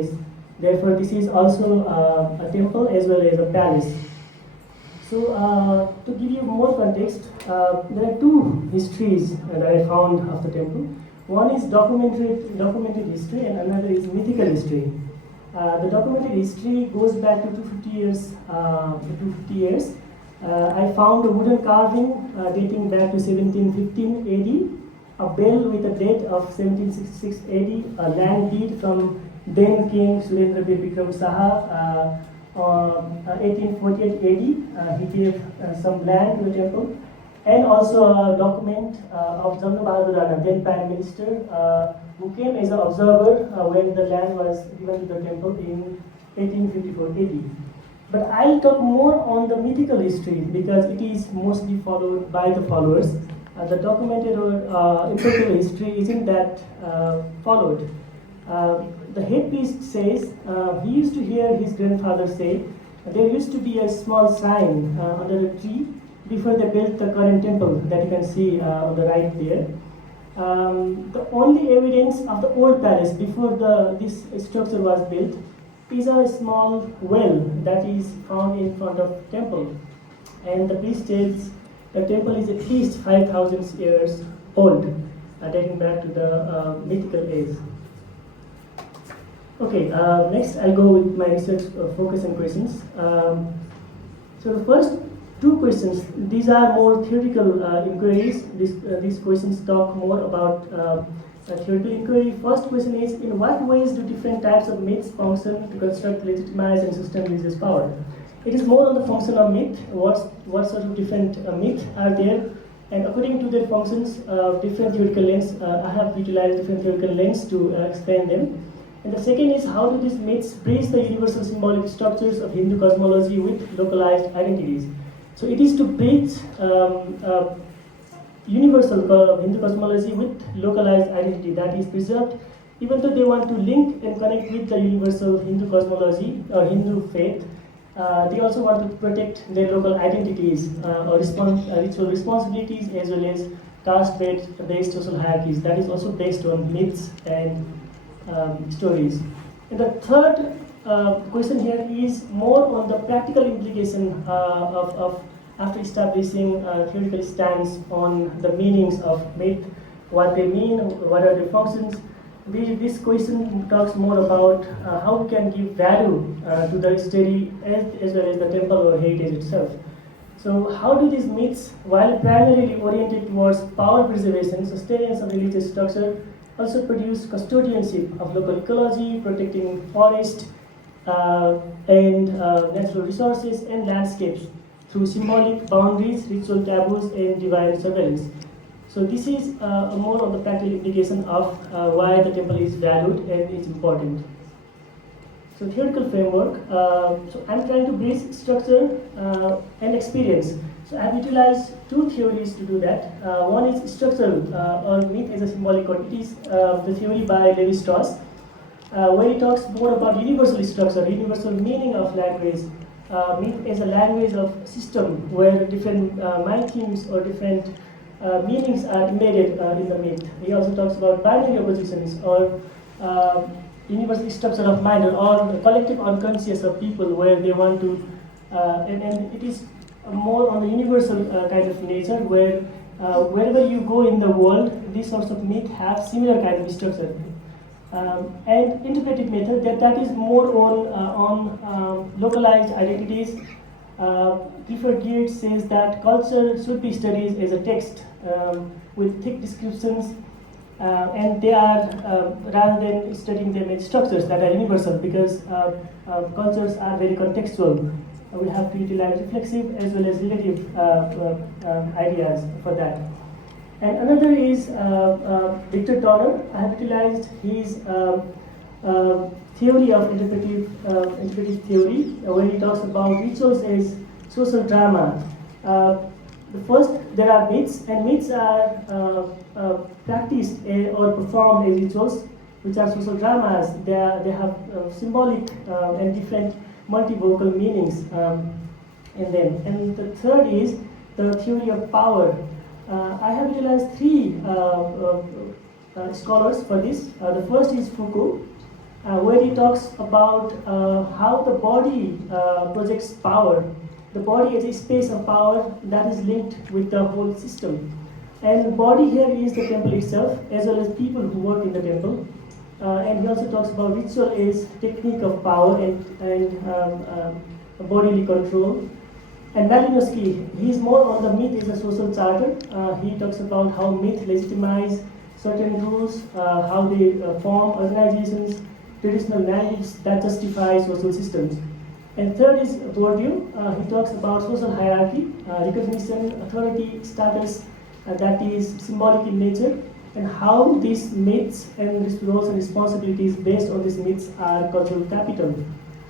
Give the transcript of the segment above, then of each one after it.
place. Therefore, this is also a temple as well as a palace. So, to give you more context, there are two histories that I found of the temple. One is documented history, and another is mythical history. The documented history goes back to 250 years. I found a wooden carving dating back to 1715 AD, a bell with a date of 1766 AD, a land deed from then King Surendra Bikram Saha, 1848 AD. He gave some land to the temple, and also a document of Jamnu Bahadur Rana, then Prime Minister, who came as an observer when the land was given to the temple in 1854 AD. But I'll talk more on the mythical history because it is mostly followed by the followers. The documented or empirical history isn't that followed. The head priest says he used to hear his grandfather say there used to be a small sign under a tree before they built the current temple that you can see on the right there. The only evidence of the old palace before this structure was built is a small well that is found in front of temple. And the priest says the temple is at least 5,000 years old, dating back to the mythical age. Okay, next I'll go with my research focus and questions. So the first two questions, these are more theoretical inquiries. These questions talk more about theoretical inquiry. First question is, in what ways do different types of myths function to construct, legitimize, and sustain religious power? It is more on the function of myth, what sort of different myths are there, and according to their functions, different theoretical lens, I have utilized different theoretical lens to explain them. And the second is, how do these myths bridge the universal symbolic structures of Hindu cosmology with localized identities? So it is to bridge universal Hindu cosmology with localized identity that is preserved, even though they want to link and connect with the universal Hindu cosmology or Hindu faith. They also want to protect their local identities or ritual responsibilities as well as caste-based social hierarchies. That is also based on myths and stories. And the third question here is more on the practical implication of after establishing a theoretical stance on the meanings of myth, what they mean, what are their functions. This question talks more about how we can give value to the history as well as the temple or heritage itself. So how do these myths, while primarily oriented towards power preservation, sustenance of religious structure, also produce custodianship of local ecology, protecting forest and natural resources and landscapes through symbolic boundaries, ritual taboos, and divine surveillance. So this is more on the practical implication of why the temple is valued and it's important. So theoretical framework. So I'm trying to bridge structure and experience. So I've utilized two theories to do that. One is structural, or myth as a symbolic quantities, the theory by Levi-Strauss, where he talks more about universal structure, universal meaning of language. Myth as a language of system where different mind themes or different meanings are embedded in the myth. He also talks about binary oppositions or universal structure of mind or collective unconscious of people where they want to, and it is more on the universal kind of nature where wherever you go in the world, these sorts of myths have similar kind of structure. And interpretive method, that is more on localized identities. Clifford Geertz says that culture should be studied as a text with thick descriptions, and they are rather than studying them as structures that are universal, because cultures are very contextual. We have to utilize reflexive as well as relative ideas for that. And another is Victor Donner. I have utilized his theory of interpretive theory, where he talks about rituals as social drama. First, there are myths, and myths are practiced or performed as rituals, which are social dramas. They have symbolic and different multivocal meanings in them. And the third is the theory of power. I have utilized three scholars for this. The first is Foucault. where he talks about how the body projects power. The body is a space of power that is linked with the whole system. And the body here is the temple itself, as well as people who work in the temple. And he also talks about ritual is technique of power and bodily control. And Malinowski, he's more on the myth is a social charter. He talks about how myth legitimize certain rules, how they form organizations, traditional narratives that justify social systems. And third is Bourdieu. He talks about social hierarchy, recognition, authority, status that is symbolic in nature, and how these myths and these roles and responsibilities based on these myths are cultural capital.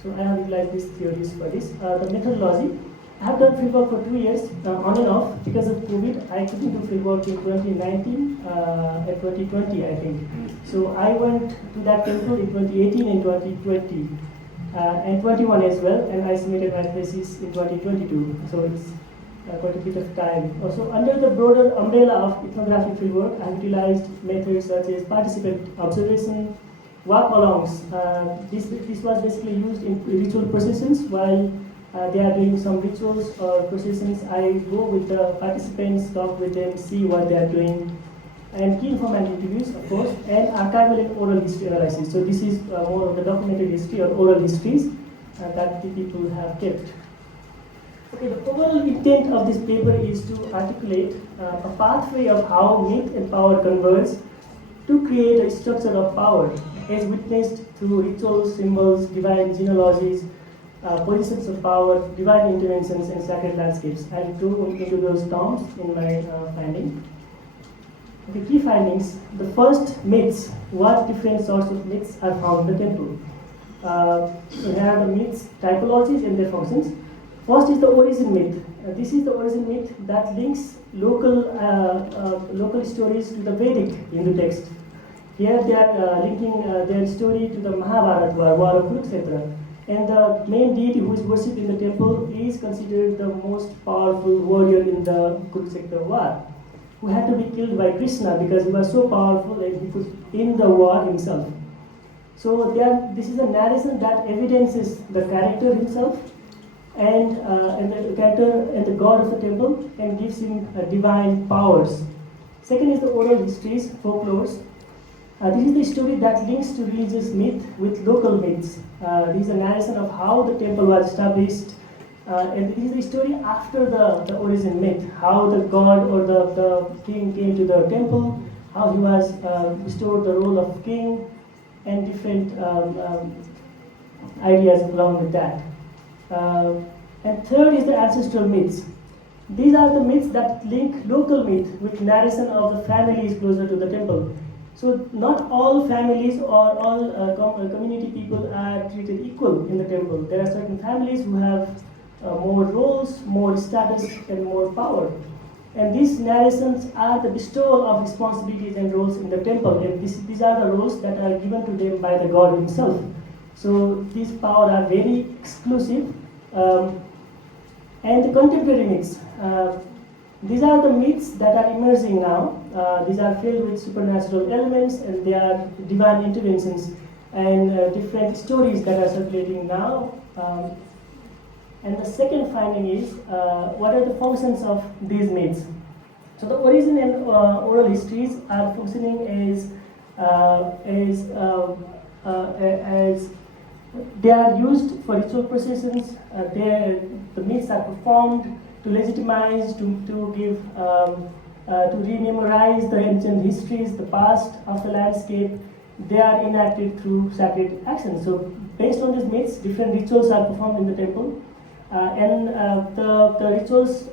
So I have utilized these theories for this. The methodology, I have done fieldwork for 2 years, on and off. Because of COVID, I couldn't do fieldwork in 2019 and 2020, I think. So I went to that temple in 2018 and 2020, and 21 as well, and I submitted my thesis in 2022. So it's quite a bit of time. Also, under the broader umbrella of ethnographic fieldwork, I have utilized methods such as participant observation, walk-alongs. This was basically used in ritual processions while they are doing some rituals or processions. I go with the participants, talk with them, see what they are doing, and key informant interviews, of course, and archival and oral history analysis. So this is more of the documented history or oral histories that the people have kept. Okay, the overall intent of this paper is to articulate a pathway of how myth and power converge to create a structure of power, as witnessed through rituals, symbols, divine genealogies, positions of power, divine interventions, and sacred landscapes. I will go into those terms in my finding. The key findings: the first, myths. What different sorts of myths are found in the temple? So here are the myths, typologies, and their functions. First is the origin myth. This is the origin myth that links local stories to the Vedic Hindu text. Here they are linking their story to the Mahabharata war of Kurukshetra. And the main deity who is worshipped in the temple is considered the most powerful warrior in the Kurukshetra war, who had to be killed by Krishna because he was so powerful and he could end the war himself. So this is a narration that evidences the character himself and the character and the god of the temple and gives him divine powers. Second is the oral histories, folklores. This is the story that links to religious myth with local myths. This is a narration of how the temple was established, and this is the story after the origin myth, how the god or the king came to the temple, how he was restored the role of king, and different ideas along with that. And third is the ancestral myths. These are the myths that link local myth with narration of the families closer to the temple. So not all families or all community people are treated equal in the temple. There are certain families who have more roles, more status, and more power. And these narrations are the bestowal of responsibilities and roles in the temple. And these are the roles that are given to them by the god himself. So these powers are very exclusive. And the contemporary myths. These are the myths that are emerging now. These are filled with supernatural elements, and they are divine interventions and different stories that are circulating now. And the second finding is, what are the functions of these myths? So the origin and oral histories are functioning as they are used for ritual processions. The myths are performed to legitimize, to give, to rememorize the ancient histories, the past of the landscape. They are enacted through sacred actions. So based on these myths, different rituals are performed in the temple. And the rituals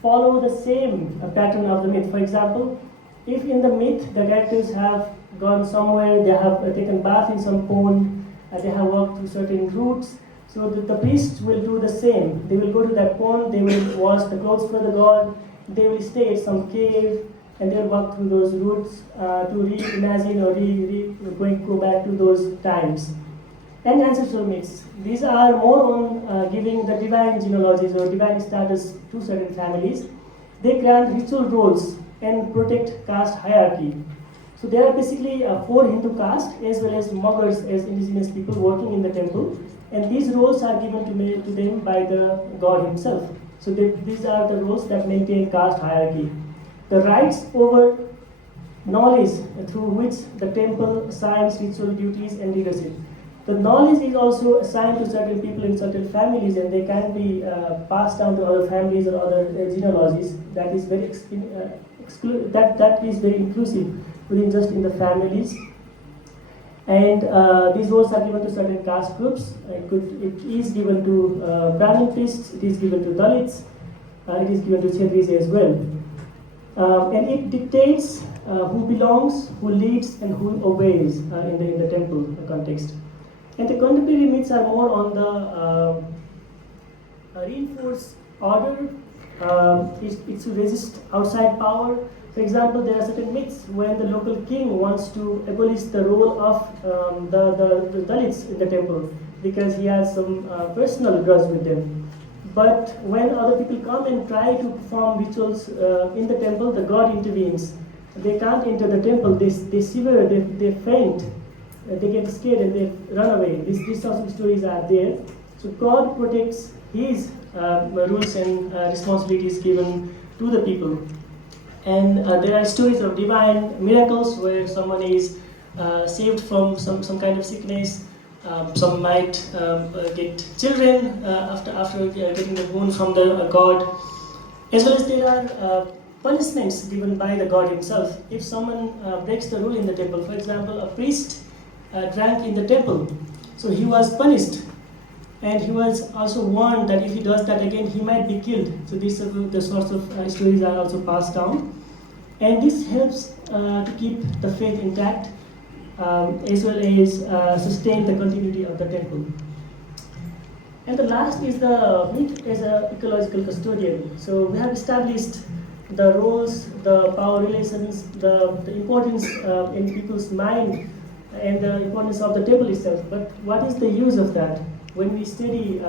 follow the same pattern of the myth. For example, if in the myth the characters have gone somewhere, they have taken bath in some pond, they have walked through certain routes, so the priests will do the same. They will go to that pond, they will wash the clothes for the god, they will stay at some cave, and they will walk through those routes to reimagine or go back to those times. And ancestral myths. These are more on giving the divine genealogies or divine status to certain families. They grant ritual roles and protect caste hierarchy. So there are basically 4 Hindu castes as well as Muggars as indigenous people working in the temple, and these roles are given to them by the god himself. So these are the roles that maintain caste hierarchy. The rights over knowledge through which the temple assigns ritual duties and leadership. The knowledge is also assigned to certain people in certain families, and they can be passed down to other families or other genealogies. That is very that is very inclusive within just in the families. And these roles are given to certain caste groups. It is given to Brahmin priests. It is given to Dalits. It is given to Kshatriyas as well. And it dictates who belongs, who leads, and who obeys in the temple context. And the contemporary myths are more on the reinforced order. It's to resist outside power. For example, there are certain myths when the local king wants to abolish the role of the Dalits in the temple because he has some personal grudge with them. But when other people come and try to perform rituals in the temple, the god intervenes. They can't enter the temple, they shiver, they faint, they get scared and they run away. These sorts of stories are there. So God protects his rules and responsibilities given to the people. And there are stories of divine miracles where someone is saved from some kind of sickness. Some might get children after getting the boon from the god. As well as there are punishments given by the god himself. If someone breaks the rule in the temple, for example, a priest drank in the temple, so he was punished. And he was also warned that if he does that again, he might be killed. So these are the sorts of stories are also passed down. And this helps to keep the faith intact, as well as sustain the continuity of the temple. And the last is the myth as an ecological custodian. So we have established the roles, the power relations, the importance in people's mind, and the importance of the temple itself. But what is the use of that? When we study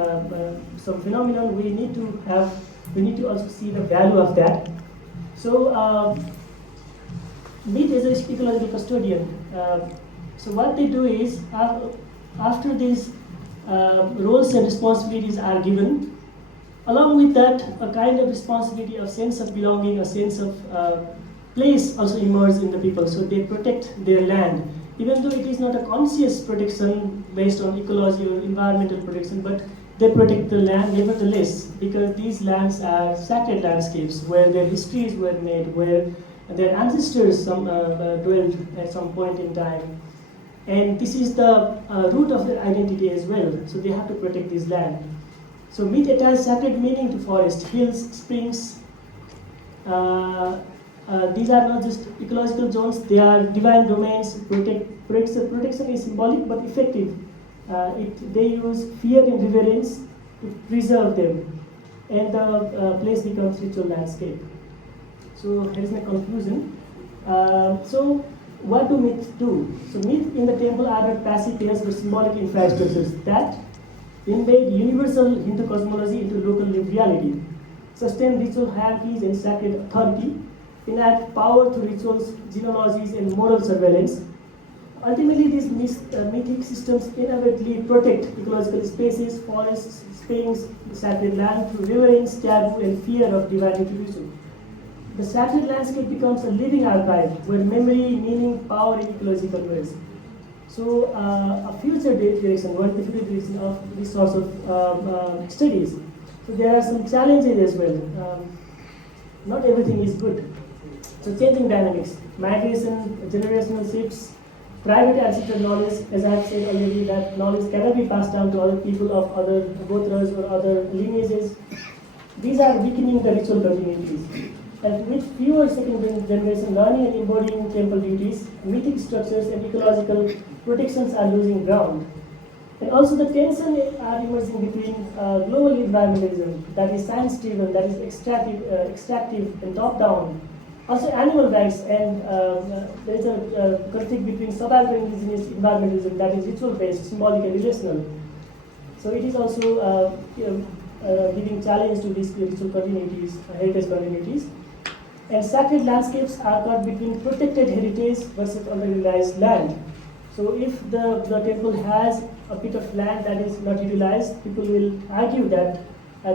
some phenomenon, we need to also see the value of that. So myth as an ecological custodian. So what they do is after these roles and responsibilities are given, along with that, a kind of responsibility, a sense of belonging, a sense of place also emerges in the people. So they protect their land, even though it is not a conscious protection based on ecology or environmental protection, but they protect the land nevertheless, because these lands are sacred landscapes where their histories were made, where their ancestors dwelled at some point in time. And this is the root of their identity as well, so they have to protect this land. So myth attaches sacred meaning to forest, hills, springs. These are not just ecological zones, they are divine domains. Protection is symbolic but effective. They use fear and reverence to preserve them, and the place becomes ritual landscape. So here is my conclusion. So what do myths do? So myths in the temple are not passive pillars but symbolic infrastructures that embed universal Hindu cosmology into local lived reality, sustain ritual hierarchies and sacred authority, enact power through rituals, genealogies, and moral surveillance. Ultimately, these mythic systems inadvertently protect ecological spaces, forests, springs, sacred land through reverence, taboo, and fear of divine retribution. The sacred landscape becomes a living archive where memory, meaning, power, and ecological merge. So, a future direction, one difficult direction of these sorts of studies. So, there are some challenges as well. Not everything is good. So, changing dynamics, migration, generational shifts, private ancestral knowledge, as I have said already, that knowledge cannot be passed down to other people of other gotras or other lineages. These are weakening the ritual continuities. And with fewer second generation learning and embodying temple duties, mythic structures and ecological protections are losing ground. And also the tension are emerging between global environmentalism, that is science-driven, that is extractive and top-down. Also animal rights, and there is a conflict between subaltern indigenous environmentalism, that is ritual-based, symbolic and relational. So it is also giving challenge to these ritual continuities, heritage continuities. And sacred landscapes are caught between protected heritage versus underutilized land. So if the temple has a bit of land that is not utilized, people will argue that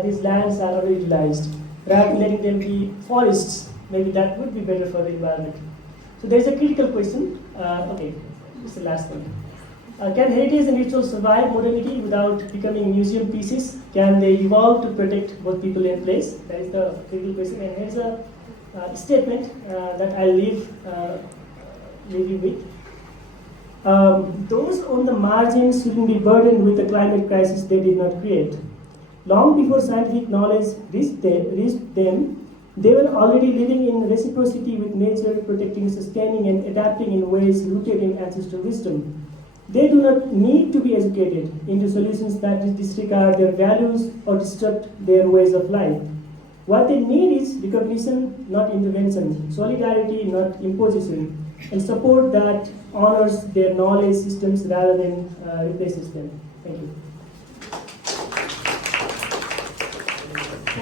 these lands are underutilized. Rather than letting them be forests, maybe that would be better for the environment. So there is a critical question. Okay, this is the last one. Can heritage and rituals survive modernity without becoming museum pieces? Can they evolve to protect both people and place? That is the critical question. And here's a statement that I'll leave you with. Those on the margins shouldn't be burdened with the climate crisis they did not create. Long before scientific knowledge reached them, they were already living in reciprocity with nature, protecting, sustaining, and adapting in ways rooted in ancestral wisdom. They do not need to be educated into solutions that disregard their values or disrupt their ways of life. What they need is recognition, not intervention, solidarity, not imposition, and support that honors their knowledge systems rather than replaces them. Thank you.